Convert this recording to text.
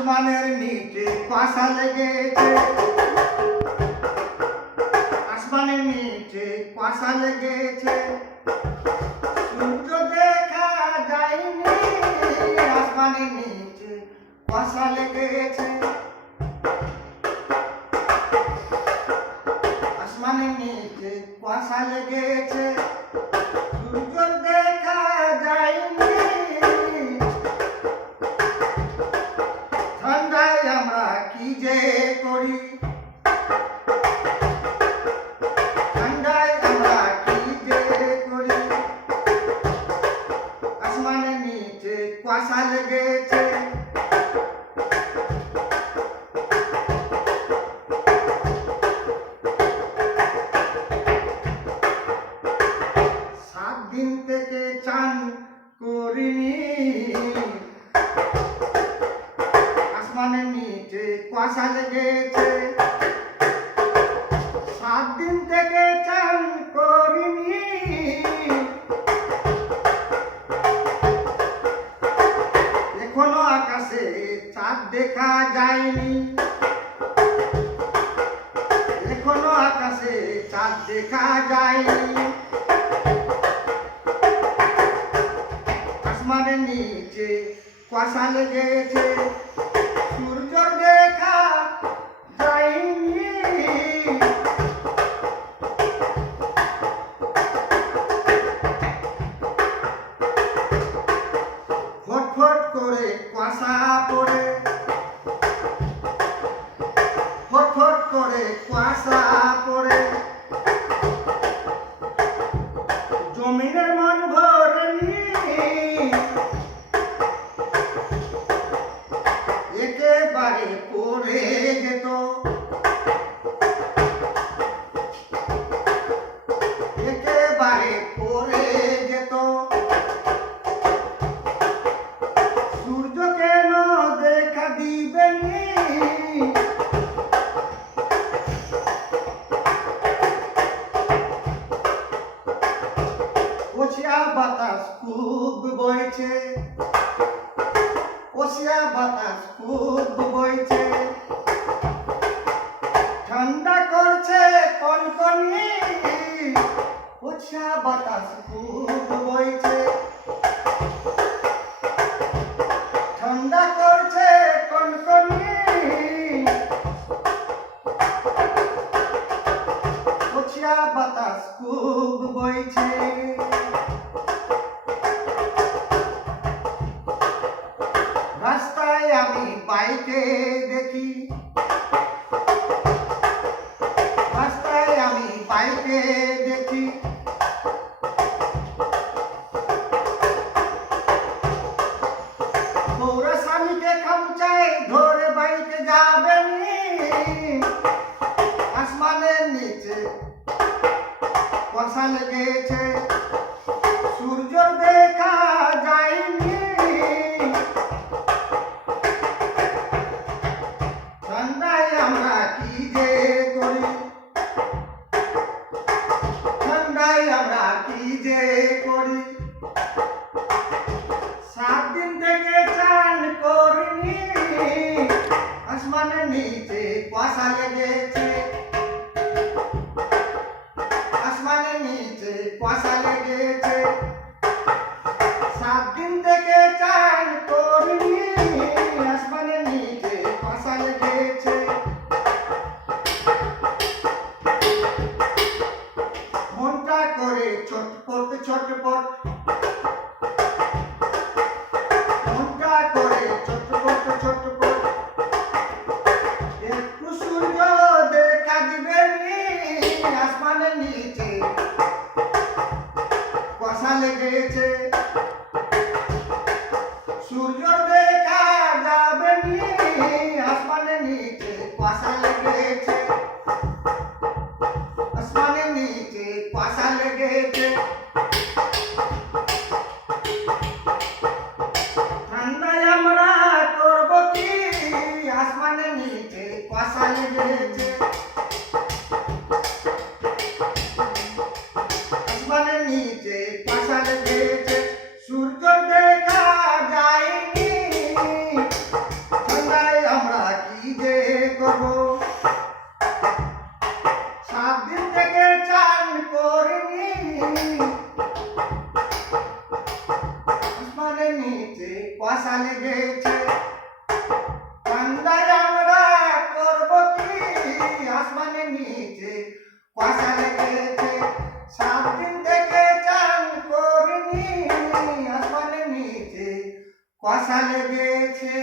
আসমানের নিচে কুয়াশা লেগেছে, আসমানের নিচে কুয়াশা লেগেছে, সূর্য দেখা যায়নি, আসমানের নিচে কুয়াশা লেগেছে, আসমানের নিচে কুয়াশা লেগেছে, সূর্য দেখা যায়নি, ঠান্ডায় আমরা কি যে করি, ঠান্ডায় আমরা কি যে করি, আসমানের নিচে কুয়াশা লেগেছে, দিন থেকে চান করিনি, আসমানের নিচে কুয়াশা লেগেছে, 7 দিন থেকে চান করিনি, এখনো আকাশে চাঁদ দেখা যায়নি, এখনো আকাশে চাঁদ দেখা যায়নি, আসমানের নিচে কুয়াশা লেগেছে, সূর্য দেখা যায়নি, ফটফট করে কুয়াশা পড়ে, ফটফট করে কুয়াশা পড়ে, জমিনের মন ভরেনি, একেবারে পড়ে যেত, একেবারে পড়ে যেত, সূর্য কেন দেখা দিবেনি, ওছিয়া বাতাস খুব বইছে, ওছিয়া বাতাস খুব বইছে, ঠান্ডা করছে কনকনি, ওছিয়া বাতাস খুব বইছে, ঠান্ডা করছে কনকনি, ওছিয়া বাতাস খুব বইছে, রাস্তায় আমি বাইকে দেখি, রাস্তায় আমি বাইকে দেখি, বউরা স্বামীকে খামচায় ধরে বাইকে যাবেনি, আসমানের নিচে কুয়াশা লেগেছে, সূর্য দেখা যায়নি, ঠান্ডায় আমরা কি যে করি, ঠান্ডায় আমরা কি যে করি, 7 দিন থেকে চান করিনি, আসমানের নিচে কুয়াশা লেগেছে, আসমানের নিচে কুয়াশা লেগেছে, 7 দিন থেকে চান করিনি, আসমানের নিচে কুয়াশা লেগেছে, মনটা করে ছটপট ছটপট, মনটা করে ছটপট ছটপট, একটু সূর্য দেখা দিবেনি, আসমানের নিচে কুয়াশা লেগেছে, সূর্য দেখা যাবেনি, আসমানের নিচে কুয়াশা লেগেছে, আসমানের নিচে কুয়াশা লেগেছে, ঠান্ডায় আমরা করব কি, আসমানের নিচে কুয়াশা লেগেছে, আসমানের নিচে কুয়াশা লেগেছে, সূর্য দেখা যায়নি, ঠান্ডায় কুয়াশা লেগেছে। ঠান্ডায় আমরা করব কি, আসমানের নিচে কুয়াশা লেগেছে। 7 দিন থেকে চান করিনি, আসমানের নিচে কুয়াশা লেগেছে।